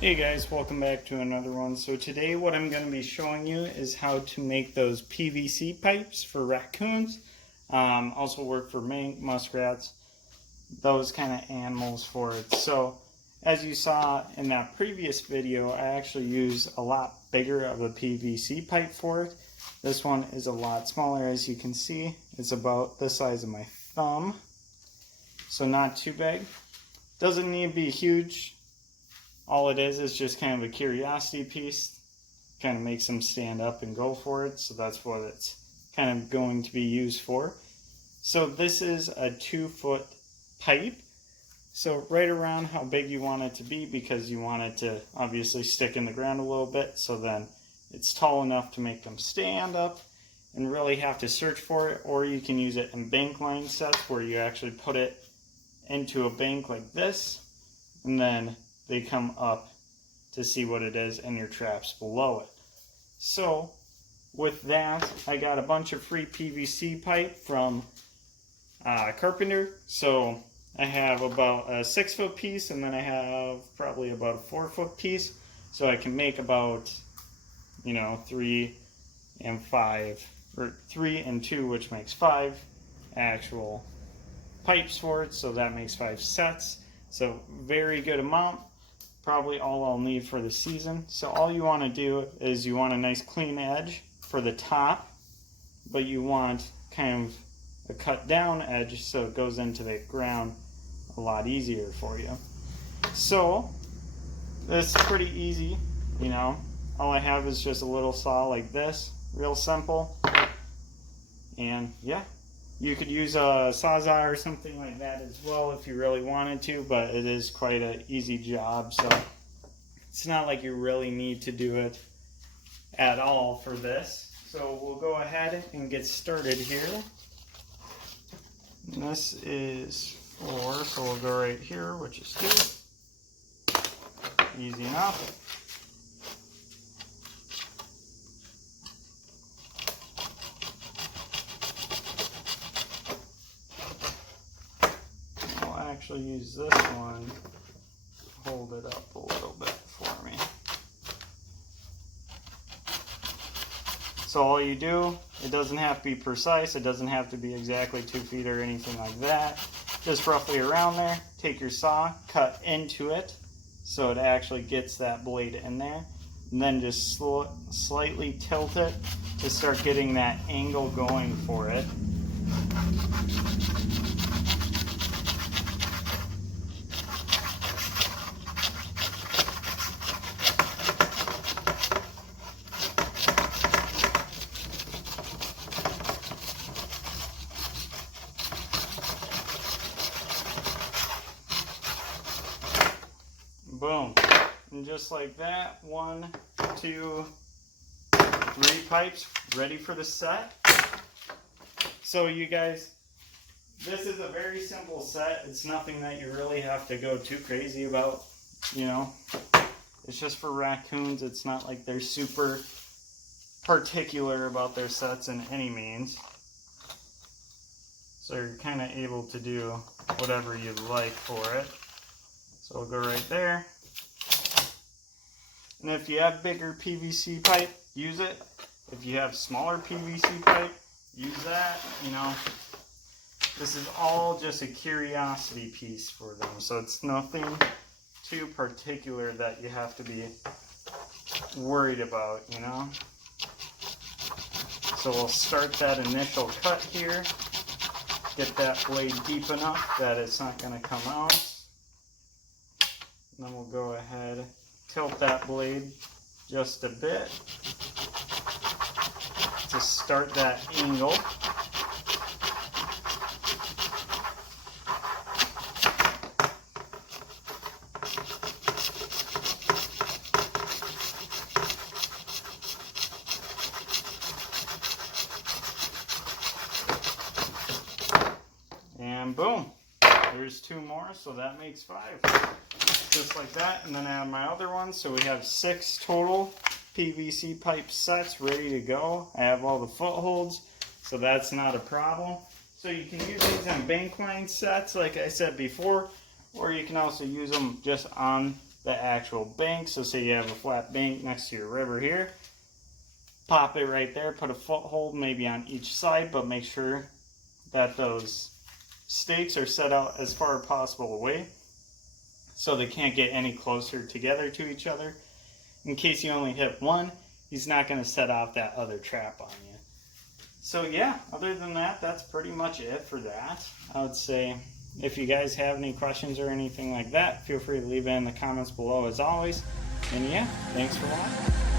Hey guys, welcome back to another one. So today what I'm going to be showing you is how to make those PVC pipes for raccoons. Also work for mink, muskrats, those kind of animals for it. So as you saw in that previous video, I actually use a lot bigger of a PVC pipe for it. This one is a lot smaller, as you can see. It's about the size of my thumb, so not too big. Doesn't need to be huge. All it is just kind of a curiosity piece. Kind of makes them stand up and go for it. So that's what it's kind of going to be used for. So this is a 2-foot pipe. So right around how big you want it to be, because you want it to obviously stick in the ground a little bit. So then it's tall enough to make them stand up and really have to search for it. Or you can use it in bank line sets where you actually put it into a bank like this, and then they come up to see what it is and your traps below it. So with that, I got a bunch of free PVC pipe from Carpenter. So I have about a 6-foot piece, and then I have probably about a 4-foot piece. So I can make about, 3 and 5, or 3 and 2, which makes 5 actual pipes for it. So that makes 5 sets. So very good amount. Probably all I'll need for the season. So all you want to do is you want a nice clean edge for the top, but you want kind of a cut down edge so it goes into the ground a lot easier for you. So this is pretty easy, all I have is just a little saw like this, real simple. And yeah, you could use a Sawzall or something like that as well if you really wanted to, but it is quite an easy job, so it's not like you really need to do it at all for this. So we'll go ahead and get started here. And this is 4, so we'll go right here, which is 2. Easy enough. Actually use this one to hold it up a little bit for me. So all you do, it doesn't have to be precise, it doesn't have to be exactly 2 feet or anything like that. Just roughly around there, take your saw, cut into it so it actually gets that blade in there, and then just slightly tilt it to start getting that angle going for it. Boom. And just like that, 1, 2, 3 pipes ready for the set. So you guys, this is a very simple set. It's nothing that you really have to go too crazy about, It's just for raccoons. It's not like they're super particular about their sets in any means. So you're kind of able to do whatever you like for it. So we'll go right there. And if you have bigger PVC pipe, use it. If you have smaller PVC pipe, use that. This is all just a curiosity piece for them. So it's nothing too particular that you have to be worried about, So we'll start that initial cut here. Get that blade deep enough that it's not going to come out. Then we'll go ahead, tilt that blade just a bit to start that angle. And boom, there's 2 more, so that makes 5. Just like that, and then I have my other one, so we have 6 total PVC pipe sets ready to go. I have all the footholds, so that's not a problem. So you can use these on bank line sets, like I said before, or you can also use them just on the actual bank. So say you have a flat bank next to your river here, pop it right there, put a foothold maybe on each side, but make sure that those stakes are set out as far as possible away so they can't get any closer together to each other. In case you only hit one, he's not going to set off that other trap on you. So yeah, other than that, that's pretty much it for that. I would say if you guys have any questions or anything like that, feel free to leave it in the comments below as always. And yeah, thanks for watching.